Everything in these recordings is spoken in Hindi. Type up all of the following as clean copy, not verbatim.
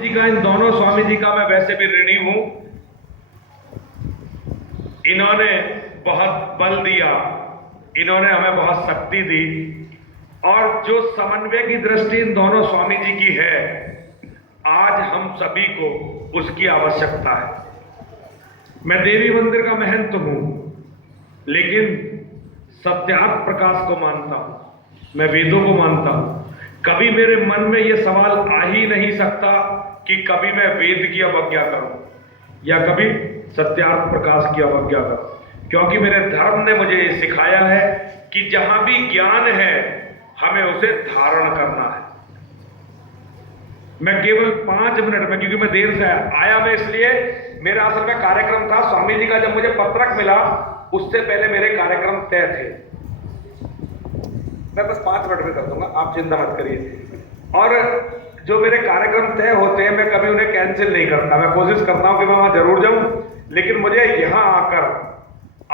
जी का, इन दोनों स्वामी जी का मैं वैसे भी ऋणी हूं। इन्होंने बहुत बल दिया, इन्होंने हमें बहुत शक्ति दी, और जो समन्वय की दृष्टि इन दोनों स्वामी जी की है, आज हम सभी को उसकी आवश्यकता है। मैं देवी मंदिर का महंत हूं, लेकिन सत्यार्थ प्रकाश को मानता हूं, मैं वेदों को मानता हूं। कभी मेरे मन में यह सवाल आ ही नहीं सकता कि कभी मैं वेद की अवज्ञा करूं या कभी सत्यार्थ प्रकाश की अवज्ञा करूं, क्योंकि मेरे धर्म ने मुझे ये सिखाया है कि जहां भी ज्ञान है हमें उसे धारण करना है। मैं केवल 5 मिनट में, क्योंकि मैं देर से आया, मैं इसलिए, मेरा असल में कार्यक्रम था स्वामी जी का, जब मुझे पत्रक मिला उससे पहले मेरे कार्यक्रम तय थे। मैं बस 5 मिनट में कर दूंगा, आप चिंता मत करिए। और जो मेरे कार्यक्रम तय होते हैं मैं कभी उन्हें कैंसिल नहीं करता, मैं कोशिश करता हूं कि मैं वहां जरूर जाऊं, लेकिन मुझे यहां आकर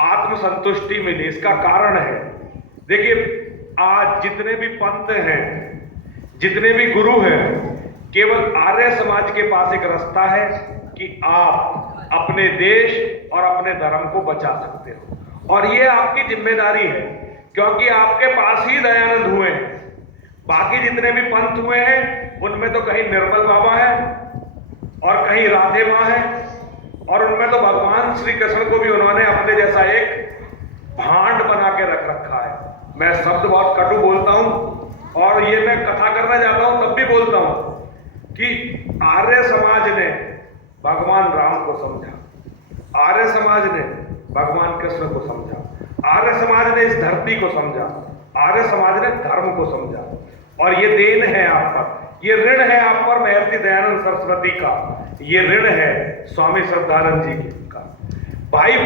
आत्मसंतुष्टि मिली। इसका कारण है, देखिए, आज जितने भी पंथ हैं, जितने भी गुरु हैं, केवल आर्य समाज के पास एक रास्ता है कि आप अपने देश और अपने धर्म को बचा सकते हो, और ये आपकी जिम्मेदारी है, क्योंकि आपके पास ही दयानंद हुए हैं। बाकी जितने भी पंथ हुए हैं उनमें तो कहीं निर्मल बाबा है और कहीं राधे माँ है, और उनमें तो भगवान श्री कृष्ण को भी उन्होंने अपने जैसा एक भांड बना के रख रखा है। मैं शब्द बहुत कटु बोलता हूं, और ये मैं कथा करना चाहता हूं तब भी बोलता हूं कि आर्य समाज ने भगवान राम को समझा, आर्य समाज ने भगवान कृष्ण को समझा, आर्य समाज ने इस धरती को समझा, आर्य समाज ने धर्म को समझा, और ये देन है आप पर, ये ऋण है आप पर महर्षि दयानंद सरस्वती का, ये ऋण है स्वामी श्रद्धानंद जी का, भाई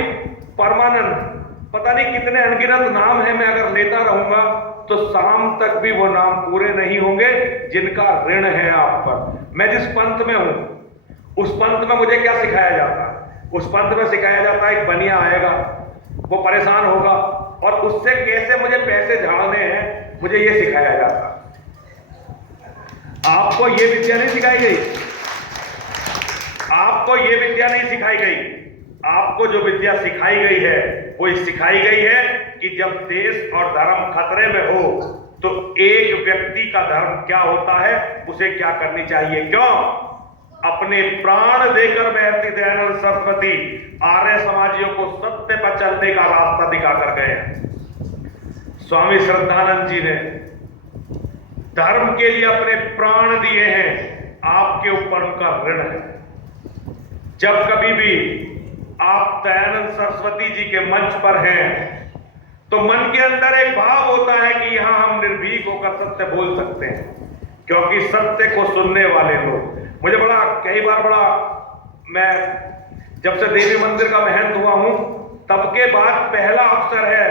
परमानंद, पता नहीं कितने अनगिनत नाम है, मैं अगर लेता रहूंगा तो शाम तक भी वो नाम पूरे नहीं होंगे जिनका ऋण है आप पर। मैं जिस पंथ में हूं उस पंथ में मुझे क्या सिखाया जाता है? उस पंथ में सिखाया जाता है एक बनिया आएगा, वो परेशान होगा, और उससे कैसे मुझे पैसे झाड़ने हैं, मुझे ये सिखाया जाता है। आपको ये विद्या नहीं सिखाई गई, आपको ये विद्या नहीं सिखाई गई। आपको जो विद्या सिखाई गई है वो सिखाई गई है कि जब देश और धर्म खतरे में हो तो एक व्यक्ति का धर्म क्या होता है, उसे क्या करनी चाहिए। क्यों? अपने प्राण देकर महर्षि दयानंद सरस्वती आर्य समाजियों को सत्य पर चलने का रास्ता दिखाकर गए हैं। स्वामी श्रद्धानंद जी ने धर्म के लिए अपने प्राण दिए हैं, आपके ऊपर उनका ऋण है। जब कभी भी आप दयानंद सरस्वती जी के मंच पर हैं तो मन के अंदर एक भाव होता है कि यहां हम निर्भीक होकर सत्य बोल सकते हैं, क्योंकि सत्य को सुनने वाले लोग, मुझे कई बार मैं जब से देवी मंदिर का महंत हुआ हूं तब के बाद पहला अवसर है,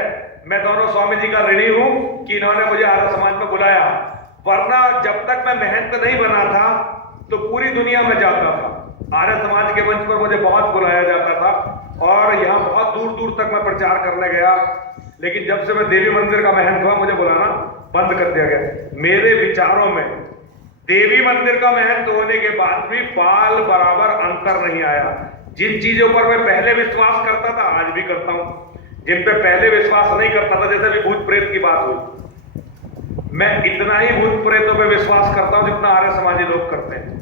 मैं दोनों स्वामी जी का ऋणी हूं कि इन्होंने मुझे आर्य समाज में बुलाया, वरना जब तक मैं महंत नहीं बना था तो पूरी दुनिया में जाता था, आर्य समाज के मंच पर मुझे बहुत बुलाया जाता था, और यहां बहुत दूर दूर तक मैं प्रचार करने गया। लेकिन जब से मैं देवी मंदिर का महंत हुआ मुझे बुलाना बंद कर दिया गया। मेरे विचारों में देवी मंदिर का महंत होने के बाद भी बाल बराबर अंतर नहीं आया। जिन चीजों पर मैं पहले विश्वास करता था आज भी करता हूं, जिन पे पहले विश्वास नहीं करता था, जैसे भी भूत प्रेत की बात हुई, मैं इतना ही भूत प्रेतों पे विश्वास करता हूं जितना आर्य समाजी लोग करते हैं।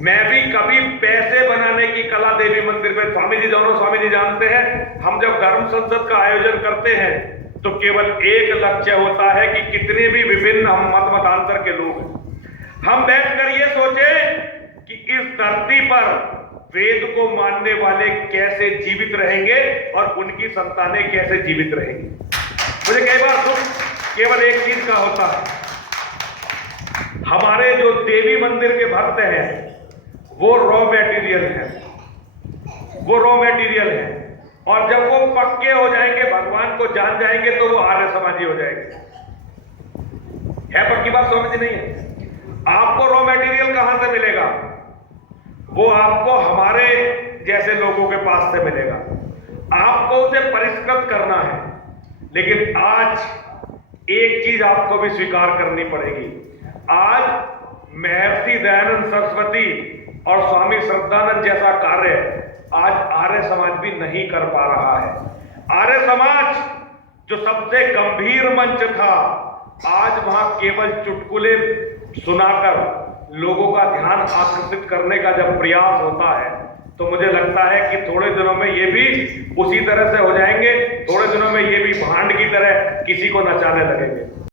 मैं भी कभी पैसे बनाने की कला देवी मंदिर में, स्वामी जी, दोनों स्वामी जी जानते हैं, हम जब धर्म संसद का आयोजन करते हैं तो केवल एक लक्ष्य होता है कि कितने भी विभिन्न हम मतांतर के लोग हैं, हम बैठकर ये सोचे कि इस धरती पर वेद को मानने वाले कैसे जीवित रहेंगे और उनकी संतानें कैसे जीवित रहेंगी। मुझे कई बार दुख केवल एक चीज का होता है, हमारे जो देवी मंदिर के भक्त हैं वो रॉ मटेरियल है, वो रॉ मटेरियल है, और जब वो पक्के हो जाएंगे, भगवान को जान जाएंगे, तो वो आर्य समाजी हो जाएंगे। है पक्की बात समझ नहीं है? आपको रॉ मटेरियल कहां से मिलेगा? वो आपको हमारे जैसे लोगों के पास से मिलेगा, आपको उसे परिष्कृत करना है। लेकिन आज एक चीज आपको भी स्वीकार करनी पड़ेगी, आज महर्षि दयानंद सरस्वती और स्वामी श्रद्धानंद जैसा कार्य आज आर्य समाज भी नहीं कर पा रहा है। आर्य समाज जो सबसे गंभीर मंच था, आज वहां केवल चुटकुले सुनाकर लोगों का ध्यान आकर्षित करने का जब प्रयास होता है, तो मुझे लगता है कि थोड़े दिनों में ये भी उसी तरह से हो जाएंगे, थोड़े दिनों में ये भी भांड की तरह किसी को नचाने लगेंगे।